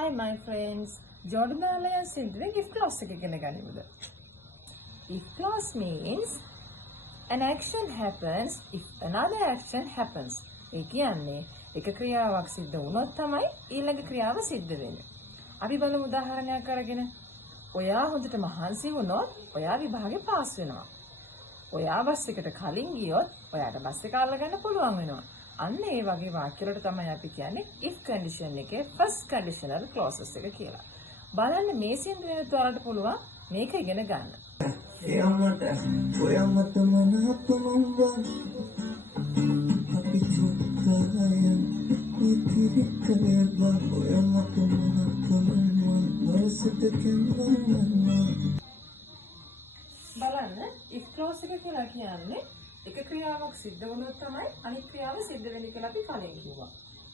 Hi my friends, Jordan Alliance into if class again. If clause means an action happens if another action happens. ඒ කියන්නේ එක ක්‍රියාවක් සිද්ධ වුණොත් තමයි ඊළඟ ක්‍රියාව සිද්ධ වෙන්නේ. අපි බලමු උදාහරණයක් අරගෙන. ඔයා හොඳට මහන්සි වුණොත් ඔයා විභාගේ පාස් වෙනවා. ඔයා බස් එකට කලින් ගියොත් ඔයාට බස් එක අල්ලගන්න පුළුවන් වෙනවා. අන්න ඒ වගේ වාක්‍ය වලට තමයි අපි කියන්නේ if condition එකේ first conditional clauses එක කියලා. බලන්න මේ සින්දුවෙත් ඔයාලට පුළුවන් මේක ඉගෙන ගන්න. බලන්න if clause එක කියලා කියන්නේ එක ක්‍රියාවක් සිද්ධ වුණොත් තමයි අනිත් ක්‍රියාව සිද්ධ වෙන්නේ කියලා අපි කලින් කිව්වා.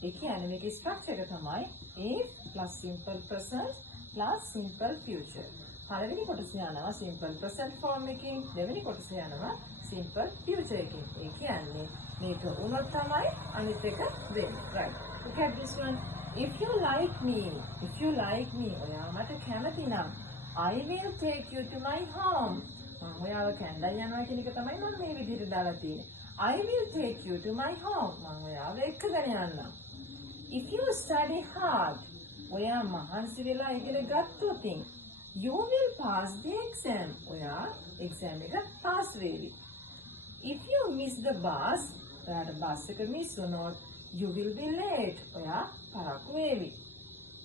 ඒ කියන්නේ මේකේ ස්ට්‍රක්චර් එක තමයි if plus simple present plus simple future. පළවෙනි කොටස යනවා simple present form එකකින්, දෙවෙනි කොටස යනවා simple future එකකින්. ඒ කියන්නේ මේක වුණොත් තමයි අනිත් එක වෙන්නේ. right. Look at this one. If you like me, ඔයා මට කැමති නම් I will take you to my home. ඔයාව කැනඩා යනවා කියන එක තමයි මම මේ විදිහට දාලා තියෙන්නේ. I will take you to my home. මම ඔයාව එක්කගෙන යන්නම්. If you study hard, ඔයා මහන්සි වෙලා ඉගෙන ගත්තොත් you will pass the exam. ඔයා exam එක pass වෙවි. If you miss the bus, ඔයාට බස් එක miss වුණොත් you will be late. ඔයා පරක්කු වෙවි.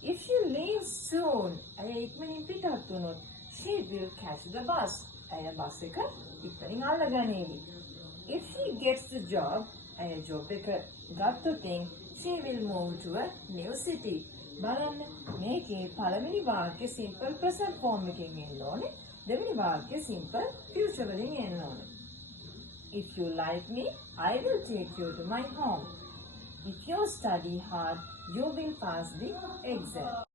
If you leave soon, අය ඉක්මනින් පිටත් වුණොත් she will catch the bus. ඇය බස් එක ඉක්මනින් අල්ලගනීවි. If she gets the job, ඇය ජොබ් එක ගත්තොත් she will move to a new city. බලන්න මේකේ පළවෙනි වාක්‍ය simple present form එකකින් එන්න ඕනේ. දෙවෙනි වාක්‍ය simple future වලින් එන්න ඕනේ. If you like me, I will take you to my home. If you study hard, you will pass the exam.